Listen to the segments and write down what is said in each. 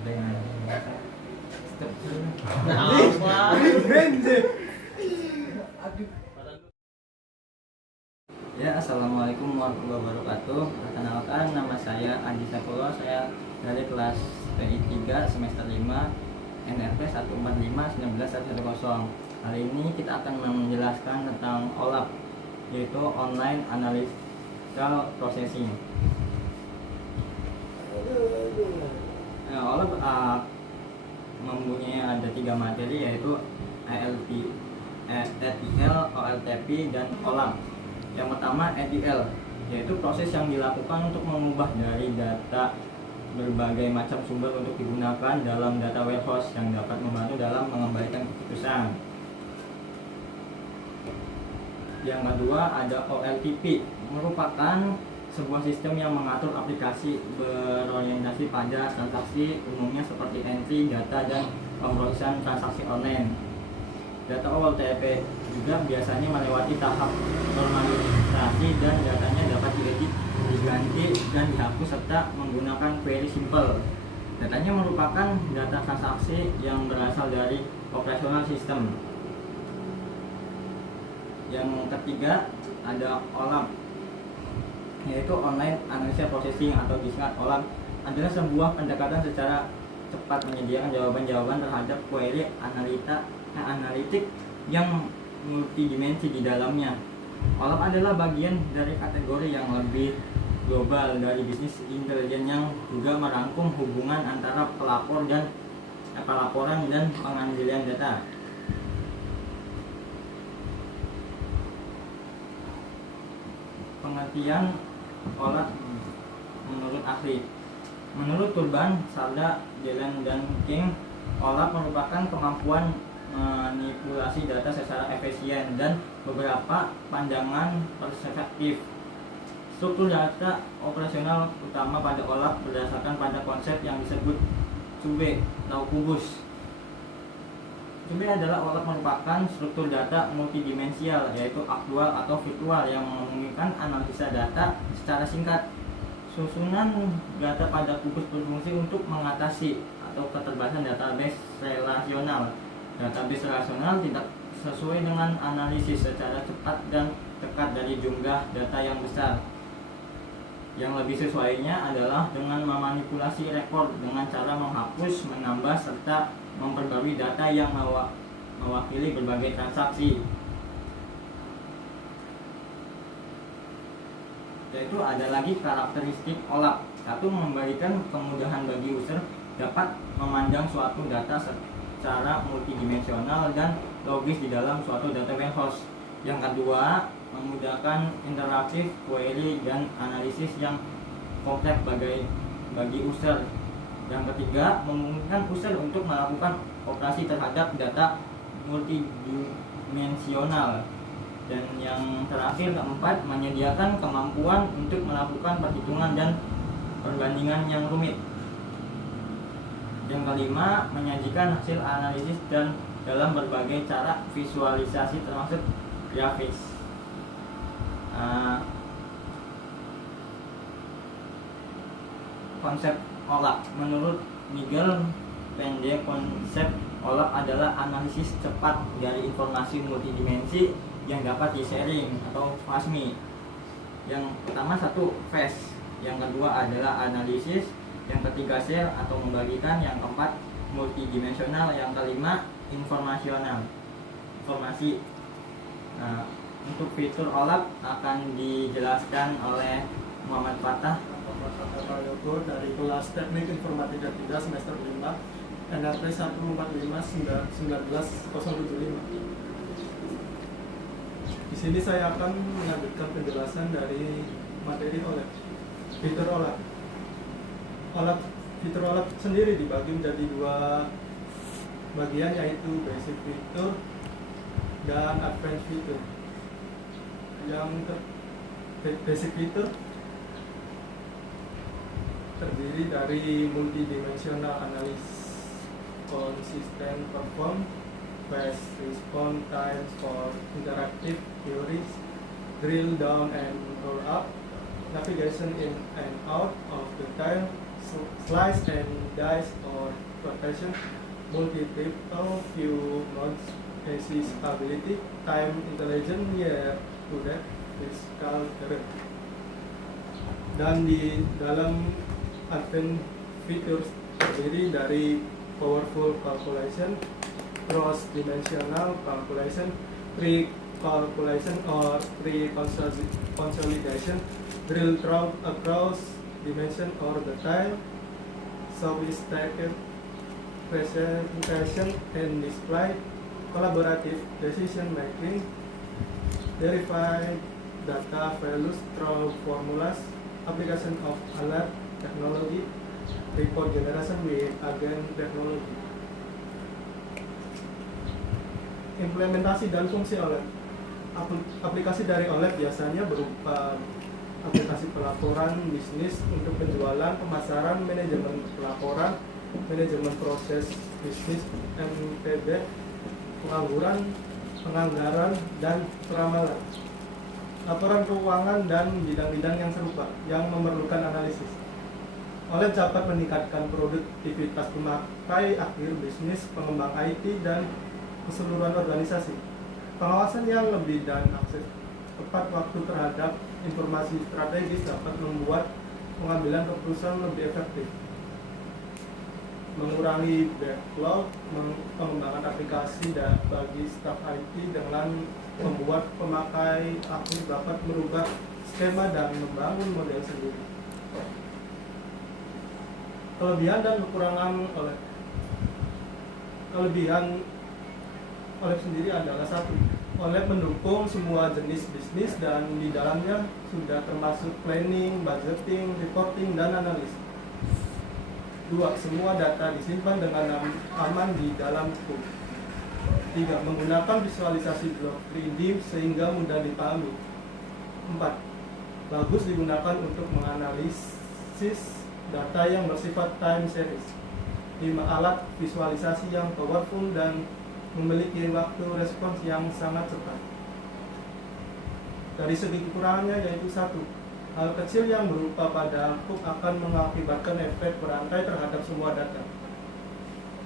Ya, assalamualaikum warahmatullahi wabarakatuh. Perkenalkan, nama saya Andi Saifullah. Saya dari kelas PI 3 semester 5 NRP 145-19110. Kali ini kita akan menjelaskan tentang OLAP, yaitu Online Analytical Processing. OLAP mempunyai ada 3 materi, yaitu ETL, OLTP, dan OLAP. Yang pertama ETL, yaitu proses yang dilakukan untuk mengubah dari data berbagai macam sumber untuk digunakan dalam data warehouse yang dapat membantu dalam mengembalikan keputusan. Yang kedua ada OLTP, merupakan sebuah sistem yang mengatur aplikasi berorientasi pada transaksi, umumnya seperti entry data dan pemrosesan transaksi online. Data OLTP juga biasanya melewati tahap normalisasi dan datanya dapat diedit, diganti, dan dihapus serta menggunakan query simple. Datanya merupakan data transaksi yang berasal dari operasional sistem. Yang ketiga ada OLAP, yaitu Online Analytical Processing atau disingkat OLAP, adalah sebuah pendekatan secara cepat menyediakan jawaban-jawaban terhadap query analitik yang multidimensi di dalamnya. OLAP adalah bagian dari kategori yang lebih global dari bisnis intelijen yang juga merangkum hubungan antara pelaporan dan pengambilan data. Pengertian OLAP menurut ahli. Menurut Turban, Salda, Jelen, dan King, OLAP merupakan kemampuan manipulasi data secara efisien dan beberapa pandangan perspektif. Struktur data operasional utama pada OLAP berdasarkan pada konsep yang disebut cube atau kubus. Cube adalah OLAP merupakan struktur data multidimensial, yaitu aktual atau virtual, yang memungkinkan analisa data secara singkat. Susunan data pada kubus berfungsi untuk mengatasi atau keterbatasan database relasional. Database relasional tidak sesuai dengan analisis secara cepat dan dekat dari jumlah data yang besar. Yang lebih sesuainya adalah dengan memanipulasi rekor dengan cara menghapus, menambah, serta memperbarui data yang mewakili berbagai transaksi. Yaitu ada lagi karakteristik OLAP. Satu, memberikan kemudahan bagi user dapat memandang suatu data secara multidimensional dan logis di dalam suatu data warehouse. Yang kedua, memudahkan interaktif query dan analisis yang kompleks bagi user. Yang ketiga, memungkinkan user untuk melakukan operasi terhadap data multidimensional. Dan yang terakhir, keempat, menyediakan kemampuan untuk melakukan perhitungan dan perbandingan yang rumit. Yang kelima, menyajikan hasil analisis dan dalam berbagai cara visualisasi termasuk grafis. Konsep OLAP menurut Miguel Pende, konsep OLAP adalah analisis cepat dari informasi multidimensi yang dapat di-sharing atau FASMI. Yang pertama satu, fast. Yang kedua adalah analisis. Yang ketiga share atau membagikan. Yang keempat multidimensional. Yang kelima informasional, informasi. Untuk fitur OLAP akan dijelaskan oleh Muhammad Fatah dari kelas Teknik Informatika 3 semester 5 NRP 145-19075. Di sini saya akan melanjutkan penjelasan dari materi OLAP. Fitur OLAP. Fitur OLAP sendiri dibagi menjadi 2 bagian, yaitu basic fitur dan advanced fitur. Yang basic fitur terdiri dari multidimensional analysis, consistent perform, fast response times for interactive queries, drill down and roll up, navigation in and out of the tile, slice and dice or rotation, multi-triple view modes, accessibility, time intelligence, ya udah fiscal error. Dan di dalam advanced features terdiri dari powerful calculation, cross dimensional calculation, pre-calculation or pre-consolidation, drill through across dimension or the time, sophisticated presentation and display, collaborative decision making, verified data values through formulas, application of alert technology, report generation with agent technology. Implementasi dan fungsi OLED. Aplikasi dari OLED biasanya berupa aplikasi pelaporan bisnis untuk penjualan, pemasaran, manajemen pelaporan, manajemen proses bisnis, MPB, penganggaran, dan peramalan, laporan keuangan, dan bidang-bidang yang serupa yang memerlukan analisis. OLED dapat meningkatkan produktivitas pemakai akhir bisnis, pengembang IT, dan keseluruhan organisasi. Pengawasan yang lebih dan akses tepat waktu terhadap informasi strategis dapat membuat pengambilan keputusan lebih efektif, mengurangi backlog, pengembangan aplikasi dan bagi staf IT dengan membuat pemakai akhir dapat merubah skema dan membangun model sendiri. Kelebihan dan kekurangan OLED. Kelebihan OLED sendiri adalah satu, OLED mendukung semua jenis bisnis dan di dalamnya sudah termasuk planning, budgeting, reporting, dan analisis. 2. Semua data disimpan dengan aman di dalam buku. 3. Menggunakan visualisasi blok 3D sehingga mudah dipahami. 4. Bagus digunakan untuk menganalisis data yang bersifat time series. 5. Alat visualisasi yang powerful dan memiliki waktu respons yang sangat cepat. Dari segi kekurangannya yaitu 1. Hal kecil yang berupa pada angkup akan mengakibatkan efek berantai terhadap semua data.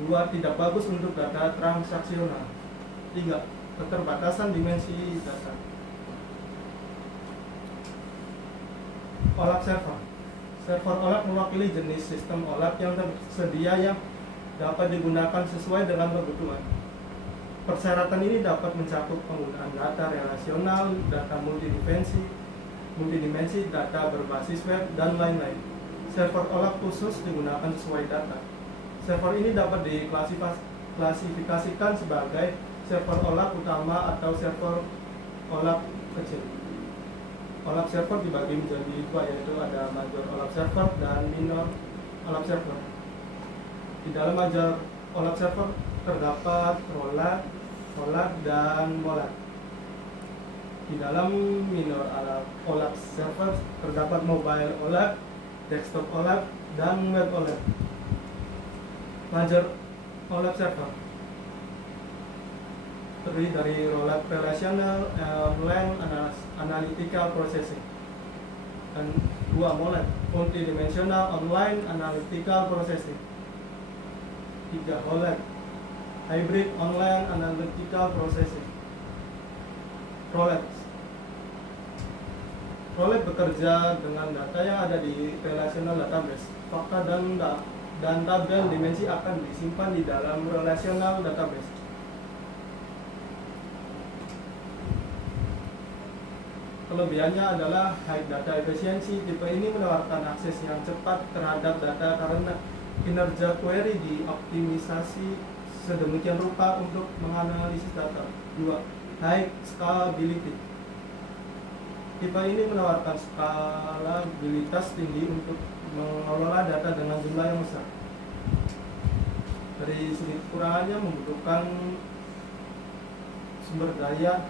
2. Tidak bagus untuk data transaksional. 3. Keterbatasan dimensi data. OLAP server. Server OLAP mewakili jenis sistem OLAP yang tersedia yang dapat digunakan sesuai dengan kebutuhan. Persyaratan ini dapat mencakup penggunaan data relasional, data multidimensi, data berbasis web, dan lain-lain. Server OLAP khusus digunakan sesuai data. Server ini dapat diklasifikasikan sebagai server OLAP utama atau server OLAP kecil. OLAP server dibagi menjadi dua, yaitu ada major OLAP server dan minor OLAP server. Di dalam major OLAP server terdapat OLAP, dan MOLAP. Di dalam minor OLAP server terdapat mobile OLAP, desktop OLAP, dan web OLAP. Major OLAP server terdiri dari OLAP relational, online analytical processing, dan 2 MOLAP, multidimensional online analytical processing. 3 OLAP, hybrid online analytical processing. ROLAP bekerja dengan data yang ada di relational database. Fakta dan tabel dimensi akan disimpan di dalam relational database. Kelebihannya adalah high data efficiency. Tipe ini menawarkan akses yang cepat terhadap data karena kinerja query dioptimisasi sedemikian rupa untuk menganalisis data. 2. High scalability. Tipe ini menawarkan skalabilitas tinggi untuk mengelola data dengan jumlah yang besar. Dari segi kekurangannya membutuhkan sumber daya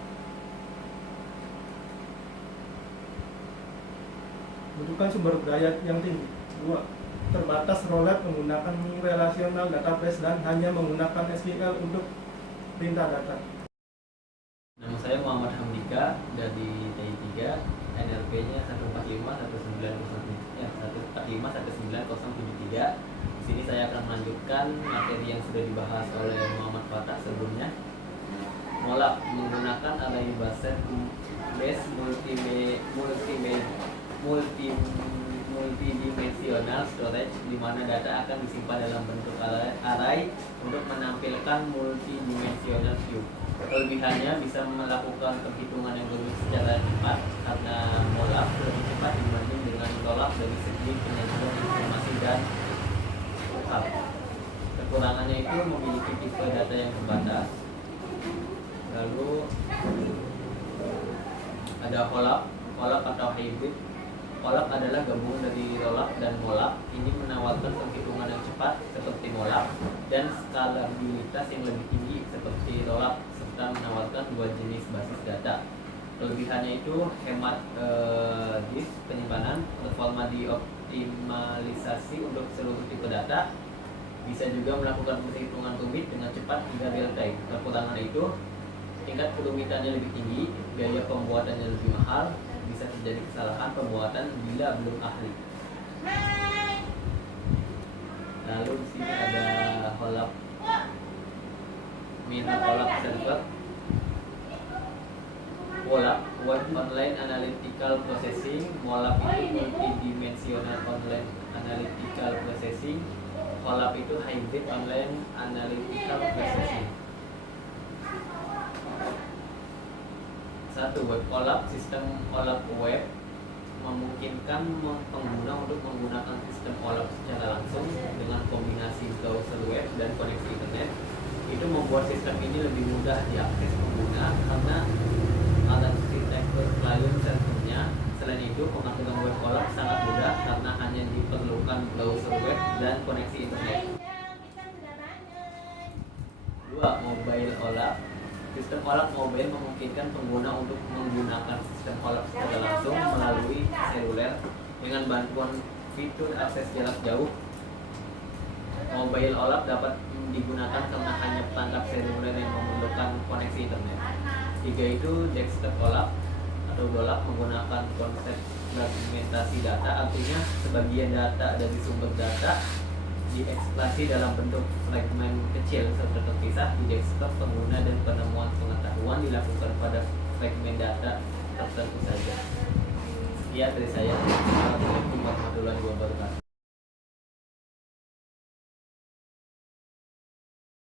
yang tinggi. 2. Terbatas rollout menggunakan relational database dan hanya menggunakan SQL untuk perintah data. Nama saya Muhammad Hamdika dari TI3, NRP-nya 1451901 1451973. Di sini saya akan melanjutkan materi yang sudah dibahas oleh Muhammad Fatah sebelumnya. Molap menggunakan array base multidimensional storage, di mana data akan disimpan dalam bentuk array untuk menampilkan multidimensional view. Kelebihannya bisa melakukan perhitungan yang lebih secara cepat karena molap lebih cepat dibanding dengan rollup dari segi penyajian informasi dan hal. Kekurangannya itu memiliki tipe data yang terbatas. Lalu ada rollup atau hybrid. Rollup adalah gabungan dari rollup dan molap. Ini menawarkan perhitungan yang cepat seperti molap dan skalabilitas yang lebih tinggi seperti rollup, serta menawarkan dua jenis basis data. Kelebihannya itu hemat disk penyimpanan, performa dioptimalisasi untuk seluruh tipe data, bisa juga melakukan perhitungan rumit dengan cepat hingga real time. Kekurangannya itu tingkat kerumitannya lebih tinggi, biaya pembuatannya lebih mahal, bisa terjadi kesalahan pembuatan bila belum ahli. Lalu di sini ada rollup, rollup server, molap web online analytical processing. Molap itu multidimensional online analytical processing. Rollup itu hybrid online analytical processing. Satu, web OLAP. Sistem OLAP web memungkinkan pengguna untuk menggunakan sistem OLAP secara langsung dengan kombinasi browser web dan koneksi internet. Itu membuat sistem ini lebih mudah diakses pengguna karena arsitektur client servernya. Selain itu, pengaturan web OLAP sangat mudah karena hanya diperlukan browser web dan koneksi internet. Dua, mobile OLAP. Sistem OLAP mobile memungkinkan pengguna untuk menggunakan sistem OLAP secara langsung melalui seluler dengan bantuan fitur akses jarak jauh. Mobile OLAP dapat digunakan karena hanya perangkat seluler yang memerlukan koneksi internet. Tiga itu desktop OLAP atau DOLAP menggunakan konsep fragmentasi data, artinya sebagian data dari sumber data diekstrasi dalam bentuk fragmen kecil serta terpisah di desktop pengguna dan penemuan pengetahuan dilakukan pada fragmen data tertentu saja. Sekian dari saya. Assalamualaikum warahmatullahi wabarakatuh.